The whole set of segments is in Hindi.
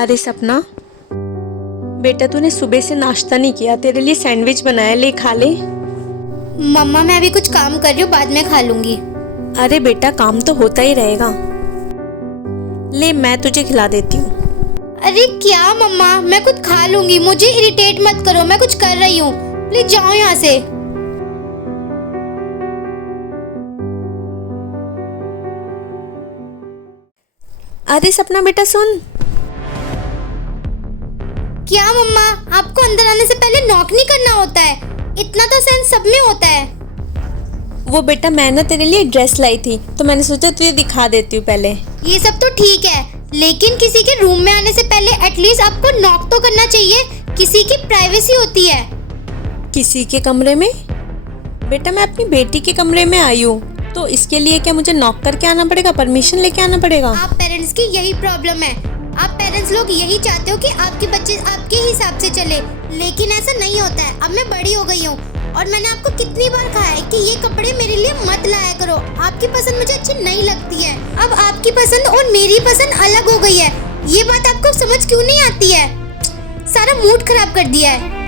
अरे सपना, बेटा तूने सुबह से नाश्ता नहीं किया, तेरे लिए सैंडविच बनाया, ले खा ले। मम्मा मैं अभी कुछ काम कर रही हूँ, बाद में खा लूंगी। अरे बेटा काम तो होता ही रहेगा, ले मैं तुझे खिला देती हूँ। अरे क्या मम्मा, मैं कुछ खा लूंगी, मुझे इरिटेट मत करो, मैं कुछ कर रही हूँ, प्लीज जाओ यहाँ से। अरे सपना बेटा सुन। क्या मम्मा, आपको अंदर आने से पहले नॉक नहीं करना होता है? इतना तो सेंस सब में होता है। वो बेटा मैं ना तेरे लिए ड्रेस लाई थी, तो मैंने सोचा तुझे दिखा देती हूँ पहले। ये सब तो ठीक है, लेकिन किसी के रूम में आने से पहले एटलीस्ट आपको नॉक तो करना चाहिए, किसी की प्राइवेसी होती है। किसी के कमरे में? बेटा मैं अपनी बेटी के कमरे में आई हूँ, तो इसके लिए क्या मुझे नॉक करके आना पड़ेगा, परमिशन लेके आना पड़ेगा? आप पेरेंट्स की यही प्रॉब्लम है, आप पेरेंट्स लोग यही चाहते हो कि आपके बच्चे आपके हिसाब से चले, लेकिन ऐसा नहीं होता है। अब मैं बड़ी हो गई हूँ और मैंने आपको कितनी बार कहा है कि ये कपड़े मेरे लिए मत लाया करो, आपकी पसंद मुझे अच्छी नहीं लगती है। अब आपकी पसंद और मेरी पसंद अलग हो गई है, ये बात आपको समझ क्यों नहीं आती है? सारा मूड खराब कर दिया है।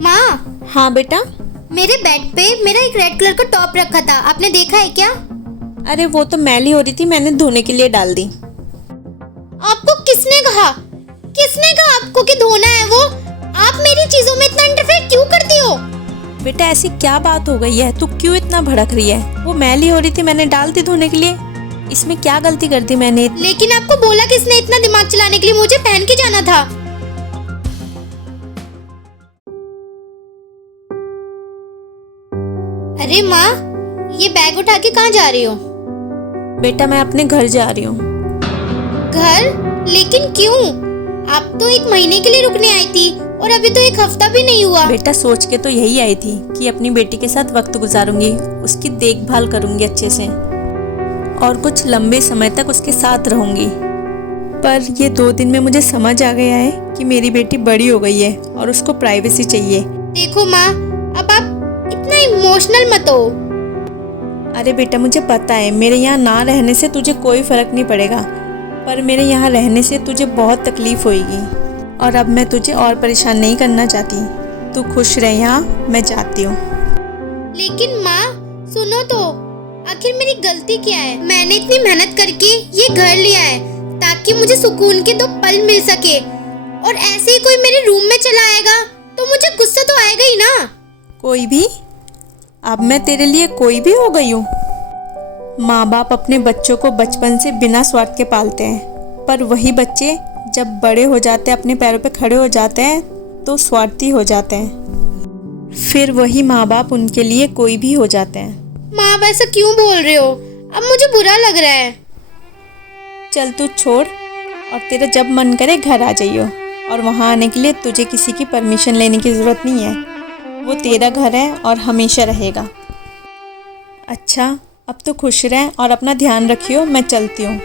माँ। हाँ बेटा। मेरे बेड पे मेरा एक रेड कलर का टॉप रखा था, आपने देखा है क्या? अरे वो तो मैली हो रही थी, मैंने धोने के लिए डाल दी। आपको किसने कहा आपको कि धोना है वो? आप मेरी चीजों में इतना इंटरफेयर क्यों करती हो? बेटा ऐसी क्या बात हो गई है, तू क्यों इतना भड़क रही है? वो मैली हो रही थी, मैंने डाल दी धोने के लिए, इसमें क्या गलती कर दी मैंने? लेकिन आपको बोला किसने इतना दिमाग चलाने के लिए? मुझे पहन के जाना था। अरे माँ, ये बैग उठा के कहाँ जा रही हो? बेटा मैं अपने घर जा रही हूँ। घर? लेकिन क्यों? आप तो 1 महीने के लिए रुकने आई थी और अभी तो 1 हफ्ता भी नहीं हुआ। बेटा सोच के तो यही आई थी कि अपनी बेटी के साथ वक्त गुजारूंगी, उसकी देखभाल करूंगी अच्छे से और कुछ लंबे समय तक उसके साथ रहूंगी। पर ये 2 दिन में मुझे समझ आ गया है कि मेरी बेटी बड़ी हो गई है और उसको प्राइवेसी चाहिए। देखो माँ, अब आप इतना इमोशनल मत हो। अरे बेटा मुझे पता है मेरे यहाँ ना रहने से तुझे कोई फर्क नहीं पड़ेगा, पर मेरे यहाँ रहने से तुझे बहुत तकलीफ होगी और अब मैं तुझे और परेशान नहीं करना चाहती। तू खुश रह यहाँ, मैं जाती हूँ। लेकिन माँ सुनो तो, आखिर मेरी गलती क्या है? मैंने इतनी मेहनत करके ये घर लिया है ताकि मुझे सुकून के 2 पल मिल सके, और ऐसे ही कोई मेरे रूम में चला आएगा तो मुझे गुस्सा तो आएगा ही ना। कोई भी? अब मैं तेरे लिए कोई भी हो गई हूँ? माँ बाप अपने बच्चों को बचपन से बिना स्वार्थ के पालते हैं, पर वही बच्चे जब बड़े हो जाते हैं, अपने पैरों पे खड़े हो जाते हैं, तो स्वार्थी हो जाते हैं। फिर वही माँ बाप उनके लिए कोई भी हो जाते हैं। माँ आप ऐसा क्यों बोल रहे हो? अब मुझे बुरा लग रहा है। चल तू छोड़, और तेरा जब मन करे घर आ जाइयो, और वहाँ आने के लिए तुझे किसी की परमिशन लेने की ज़रूरत नहीं है, वो तेरा घर है और हमेशा रहेगा। अच्छा अब तो खुश रह और अपना ध्यान रखियो, मैं चलती हूँ।